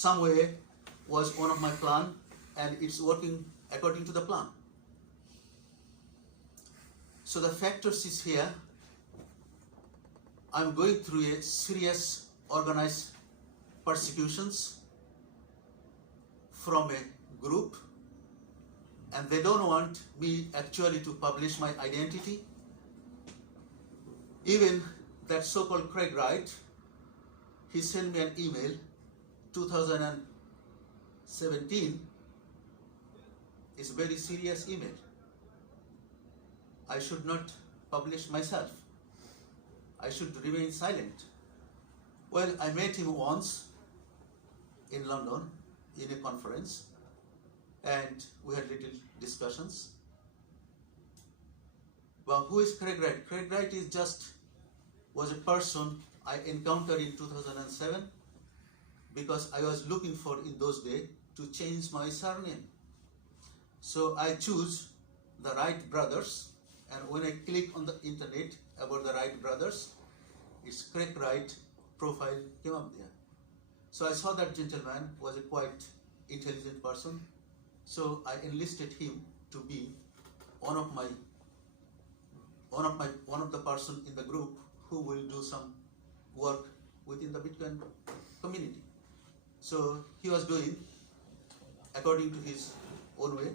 some way was one of my plan, and it's working according to the plan. So the factors is here. I'm going through a serious organized persecutions from a group, and they don't want me actually to publish my identity. Even that so-called Craig Wright, he sent me an email 2017. It's a very serious email. I should not publish myself. I should remain silent. Well, I met him once in London in a conference, and we had little discussions. Well, who is Craig Wright? Craig Wright was a person I encountered in 2007 because I was looking for in those days to change my surname. So I choose the Wright brothers, and when I click on the internet about the Wright brothers, it's Craig Wright profile came up there. So I saw that gentleman was a quite intelligent person. So I enlisted him to be one of the person in the group who will do some work within the Bitcoin community. So he was doing according to his own way.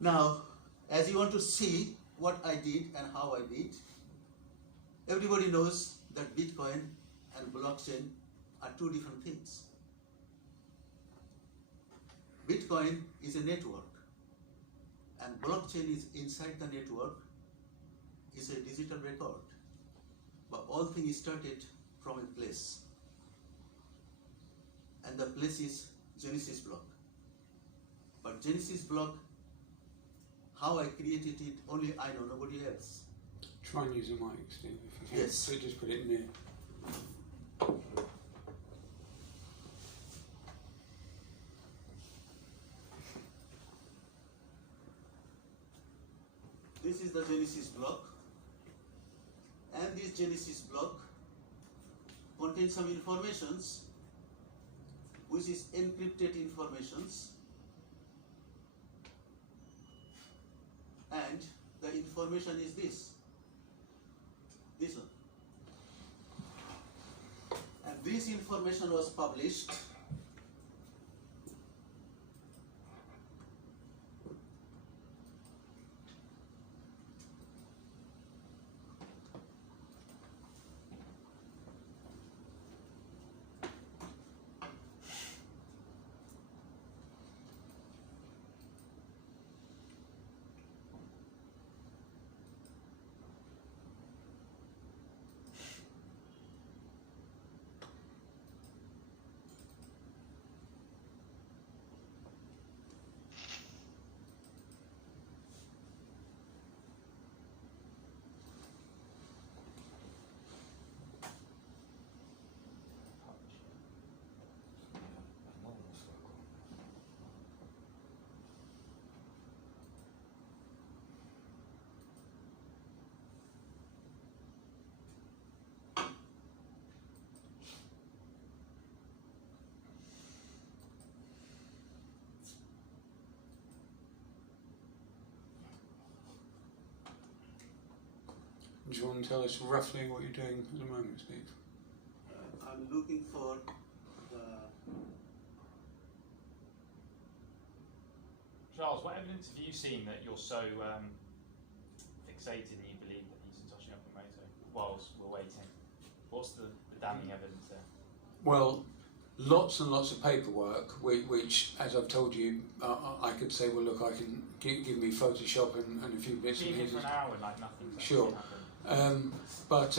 Now, as you want to see what I did and how I did, everybody knows that Bitcoin and blockchain are two different things. Bitcoin is a network, and blockchain is inside the network, is a digital record. But all things started from a place, and the place is Genesis block. But Genesis block, how I created it, only I know, nobody else. Try and use a mic, Steve, if you can. Yes. So just put it near. This is the Genesis block, and this Genesis block contains some informations which is encrypted informations, and the information is this one. And this information was published Do you want to tell us roughly what you're doing at the moment, Steve? I'm looking for the... Charles, what evidence have you seen that you're so fixated and you believe that he's Satoshi Nakamoto whilst we're waiting? What's the damning evidence there? Well, lots and lots of paperwork, which as I've told you, I could say, well, look, I can give me Photoshop and a few bits and Even pieces. for an hour and like nothing's Sure. actually happened. But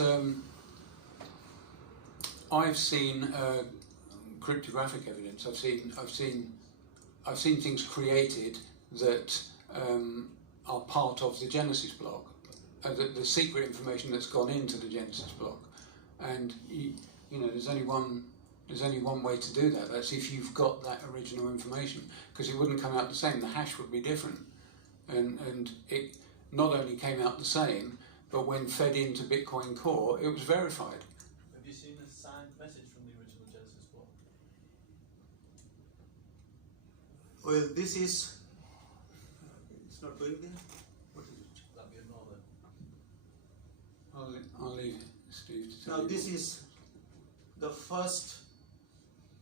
I've seen cryptographic evidence. I've seen things created that are part of the Genesis block, the secret information that's gone into the Genesis block, and you know there's only one way to do that. That's if you've got that original information, because it wouldn't come out the same. The hash would be different, and it not only came out the same, but when fed into Bitcoin Core, it was verified. Have you seen a signed message from the original Genesis block? Well, this is. It's not going there. What is it? That'd be another. I'll leave Steve to tell Now you. this is the first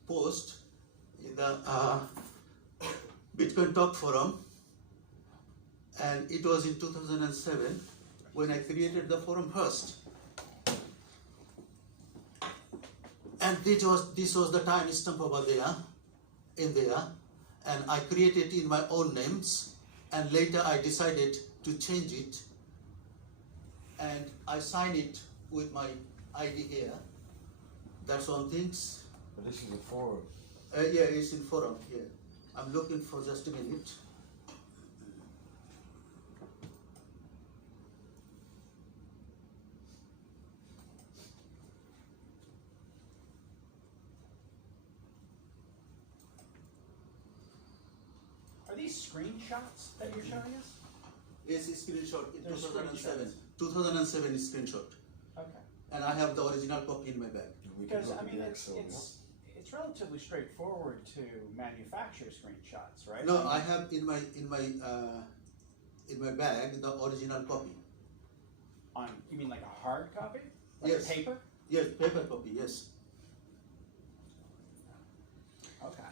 post in the Bitcoin Talk Forum, and it was in 2007 when I created the forum first. And this was the time stamp over there, in there, and I created in my own names, and later I decided to change it, and I sign it with my ID here. That's one thing. But this is a forum. Yeah, it's in forum here. I'm looking for just a minute. Are these screenshots that you're showing us? It's a screenshot in They're 2007. screenshots. 2007 is screenshot, Okay. and I have the original copy in my bag. We can Because look I at mean, the it's Excel, it's relatively straightforward to manufacture screenshots, right? No, mean, I have in my bag the original copy. you mean like a hard copy? Like Yes. a paper? Yes, paper copy. Yes. Okay.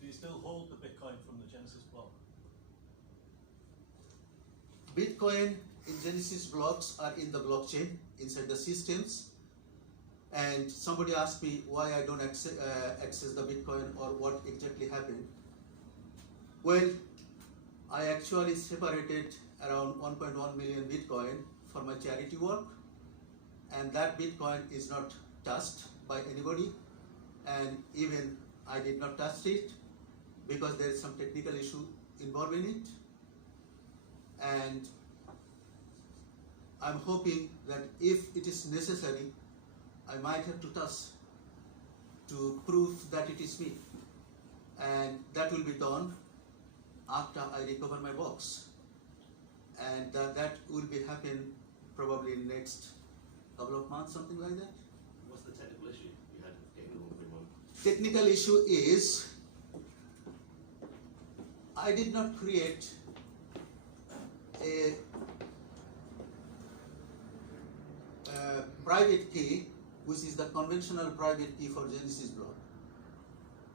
Do you still hold the Bitcoin from the Genesis block? Bitcoin in Genesis blocks are in the blockchain inside the systems, and somebody asked me why I don't access the Bitcoin or what exactly happened. Well, I actually separated around 1.1 million Bitcoin for my charity work, and that Bitcoin is not touched by anybody, and even I did not touch it because there is some technical issue involved in it. And I'm hoping that if it is necessary, I might have to touch to prove that it is me, and that will be done after I recover my box, and that will be happen probably in next couple of months, something like that. What's the technical issue you had with getting the 1.1? Technical issue is I did not create a private key, which is the conventional private key for Genesis block.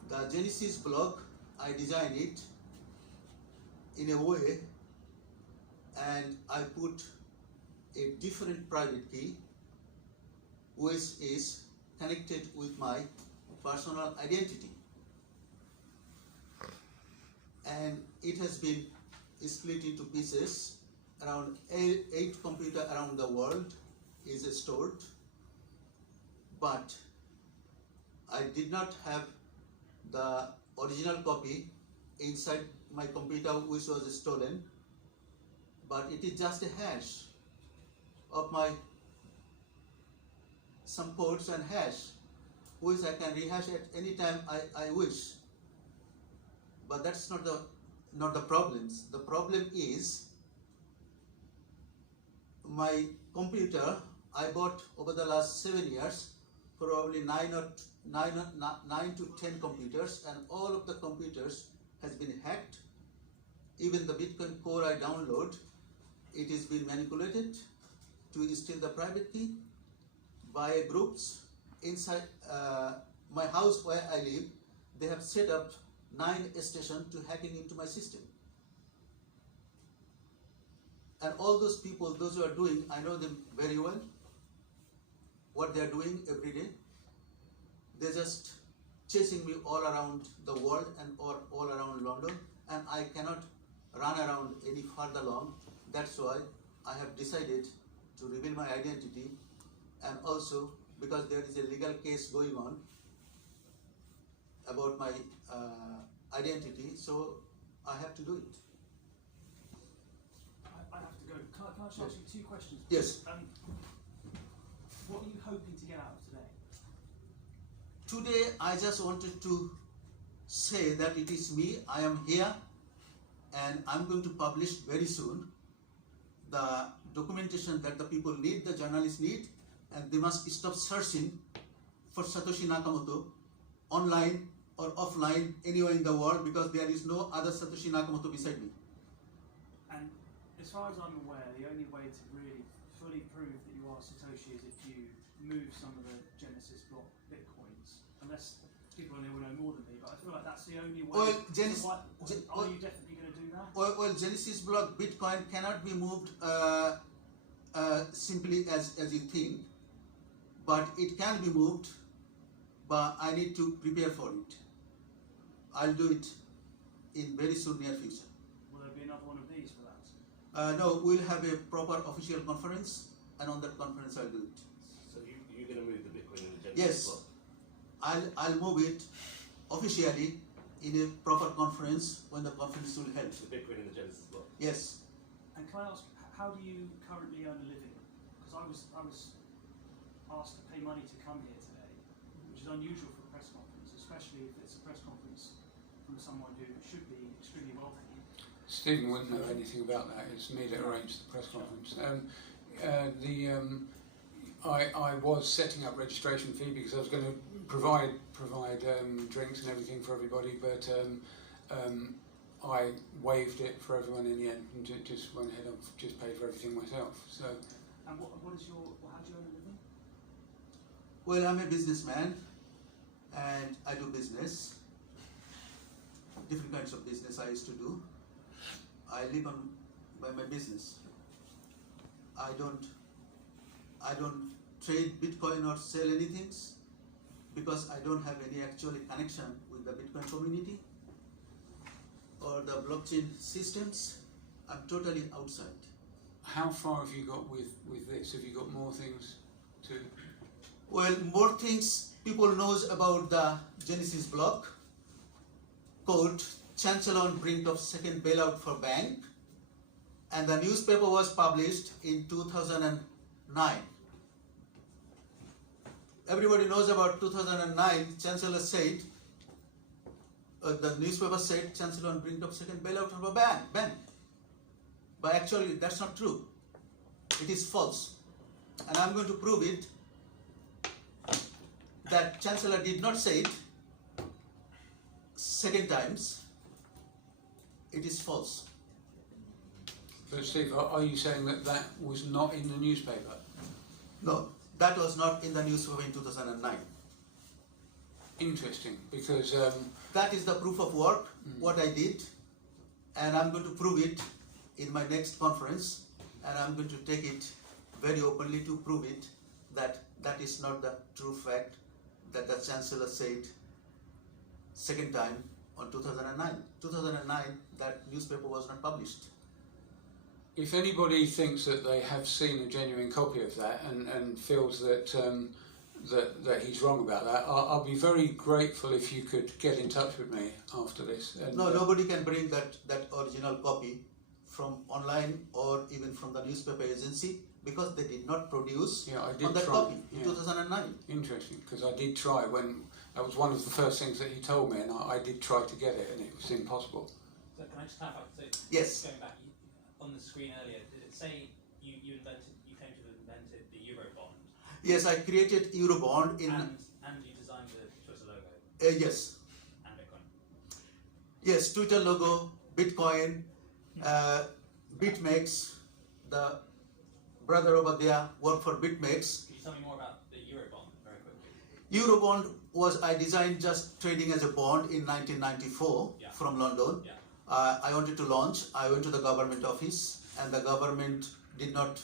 The Genesis block, I designed it in a way, and I put a different private key which is connected with my personal identity, and it has been split into pieces. Around 8 computers around the world is stored, but I did not have the original copy inside my computer which was stolen, but it is just a hash of my some codes and hash which I can rehash at any time I wish. But that's not the problems. The problem is my computer I bought over the last 7 years, probably 9 to 10 computers, and all of the computers has been hacked. Even the Bitcoin core I download, it is been manipulated to steal the private key by groups inside my house where I live. They have set up 9 stations to hacking into my system. And all those people, those who are doing, I know them very well, what they are doing every day. They're just chasing me all around the world and all around London, and I cannot run around any further long. That's why I have decided to reveal my identity, and also because there is a legal case going on about my identity, so I have to do it. I have to go. Can I just ask you 2 questions? Yes. What are you hoping to get out of today? Today, I just wanted to say that it is me, I am here, and I'm going to publish very soon the documentation that the people need, the journalists need, and they must stop searching for Satoshi Nakamoto online or offline anywhere in the world because there is no other Satoshi Nakamoto beside me. And as far as I'm aware, the only way to really fully prove that you are Satoshi is if you move some of the Genesis block bitcoins, unless people in there will know more than me, but I feel like that's the only way. Well, So Genesis, are you definitely going to do that? well, Genesis block Bitcoin cannot be moved simply as you think, but it can be moved, but I need to prepare for it. I'll do it in very soon near future. Will there be another one of these for that? No, we'll have a proper official conference, and on that conference I'll do it. So you're going to move the Bitcoin in the Genesis Yes, block? I'll move it officially in a proper conference when the conference will held. The Bitcoin in the Genesis block? Yes. And can I ask, how do you currently earn a living? Because I was asked to pay money to come here today, which is unusual for a press conference, especially if it's a press conference from someone who should be extremely wealthy. Stephen wouldn't know anything about that. It's me that arranged the press conference. I was setting up registration fee because I was going to provide drinks and everything for everybody, but I waived it for everyone in the end and just went ahead and just paid for everything myself. So. And what is your, how do you earn a living? Well, I'm a businessman and I do business. Different kinds of business I used to do. I live on by my business. I don't trade Bitcoin or sell anything because I don't have any actually connection with the Bitcoin community or the blockchain systems. I'm totally outside. How far have you got with this? Have you got more things to? Well, more things people knows about the Genesis block. Quote, Chancellor on brink of second bailout for bank. And the newspaper was published in 2009. Everybody knows about 2009. Chancellor said, the newspaper said, Chancellor on brink of second bailout of a bank. But actually, that's not true. It is false. And I'm going to prove it that Chancellor did not say it second times. It is false. But Steve, are you saying that was not in the newspaper? No, that was not in the newspaper in 2009. Interesting, because that is the proof of work, what I did, and I'm going to prove it in my next conference, and I'm going to take it very openly to prove it that that is not the true fact that the Chancellor said second time on 2009. 2009, that newspaper was not published. if anybody thinks that they have seen a genuine copy of that and feels that that he's wrong about that, I'll be very grateful if you could get in touch with me after this. And, no, nobody can bring that original copy from online or even from the newspaper agency because they did not produce on that copy in 2009. Interesting, because I did try when that was one of the first things that he told me, and I did try to get it, and it was impossible. So can I just clarify? So yes. Going back on the screen earlier, did it say you came to have invented the Eurobond? Yes, I created Eurobond in. And you designed the Twitter logo. Yes. And Bitcoin. Yes, Twitter logo, Bitcoin, BitMEX. The brother over there worked for BitMEX. Could you tell me more about the Eurobond very quickly? Eurobond was I designed just trading as a bond in 1994 from London. Yeah. I wanted to launch. I went to the government office and the government did not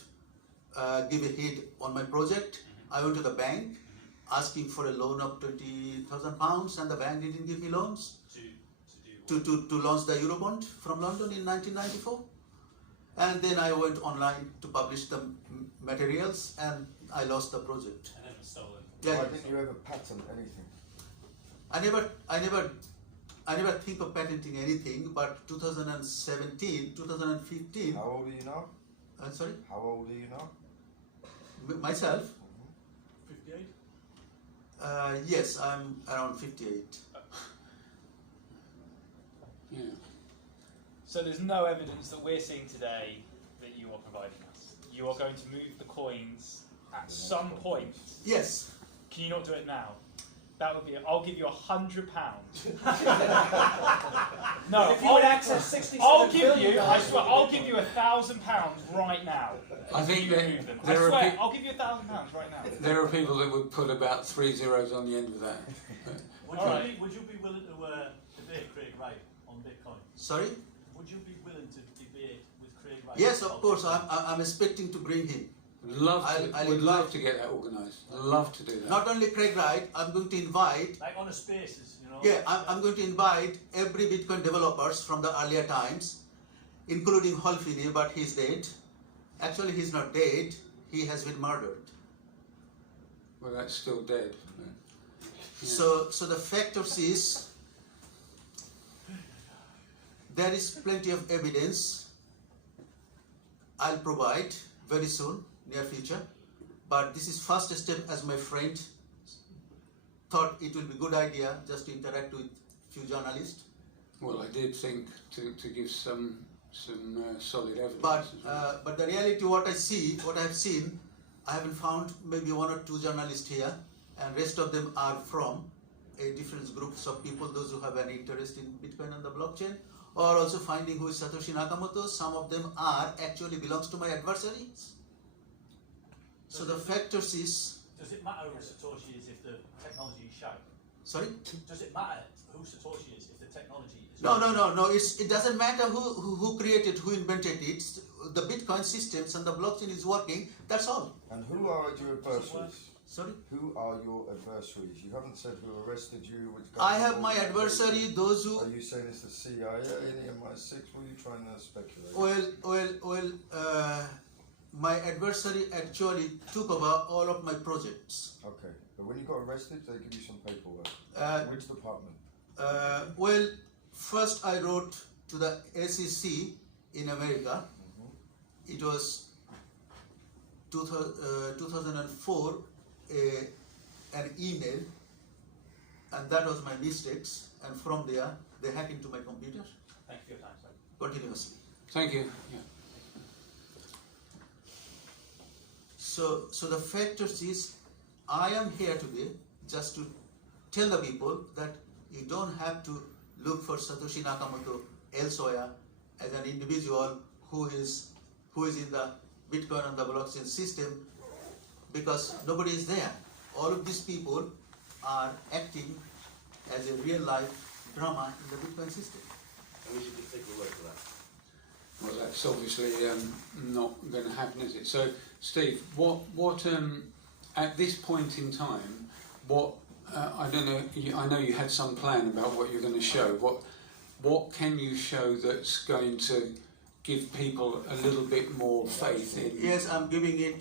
give a hit on my project. I went to the bank asking for a loan of £20,000 and the bank didn't give me loans to launch the Eurobond from London in 1994. And then I went online to publish the materials and I lost the project. And then it was stolen. Yeah. Why didn't you ever patent anything? I never think of patenting anything, but 2015. How old are you now? I'm sorry? How old are you now? Myself? 58? Yes, I'm around 58. Yeah. So there's no evidence that we're seeing today that you are providing us. You are going to move the coins at some point. Yes. Can you not do it now? That would be. I'll give you £100. No, if you would access 67 I'll give billion you. I dollars swear, worth I'll of give you Bitcoin. £1,000 right now. I think You that remove them. I there are swear, pe- I'll give you £1,000 right now. there are people that would put about 3 zeros on the end of that. Alright. Would you be willing to debate Craig Wright on Bitcoin? Sorry? Would you be willing to debate with Craig Wright? Yes, of on course. Bitcoin? I'm expecting to bring him. I'll Would love invite- to get that organised. Love to do that. Not only Craig Wright, I'm going to invite. Like on a Spaces, you know. Yeah, I'm going to invite every Bitcoin developers from the earlier times, including Holfini, but he's dead. Actually, he's not dead. He has been murdered. Well, that's still dead. Yeah. So the factors is there is plenty of evidence I'll provide very soon, near future. But this is first step, as my friend thought it will be good idea just to interact with few journalists. Well, I did think to give some solid evidence. But the reality, what I have seen, I haven't found maybe 1 or 2 journalists here, and rest of them are from a different groups of people, those who have an interest in Bitcoin and the blockchain, or also finding who is Satoshi Nakamoto. Some of them are actually belongs to my adversaries. So the factors is, Does it matter who Satoshi is if the technology is shite? sorry? Does it matter who Satoshi is if the technology is No. It doesn't matter who created, who invented it. The Bitcoin systems and the blockchain is working. That's all. And who are your adversaries? Sorry. Who are your adversaries? You haven't said who arrested you. Which I have my government adversary. organization. Those who Are you saying it's the CIA, the MI6? What are you trying to speculate? my adversary actually took over all of my projects. Okay, but when you got arrested, they give you some paperwork. Which department? First I wrote to the SEC in America. It was 2004, an email, and that was my mistakes. And from there, they hacked into my computer Thank you for your time, sir. continuously. Thank you. Yeah. So the factors is, I am here today just to tell the people that you don't have to look for Satoshi Nakamoto elsewhere as an individual who is in the Bitcoin and the blockchain system, because nobody is there. All of these people are acting as a real life drama in the Bitcoin system. And we should just take your word for that. Well, that's obviously not going to happen, is it? So, Steve, what at this point in time, I don't know. I know you had some plan about what you're going to show. What can you show that's going to give people a little bit more faith in? Yes, I'm giving it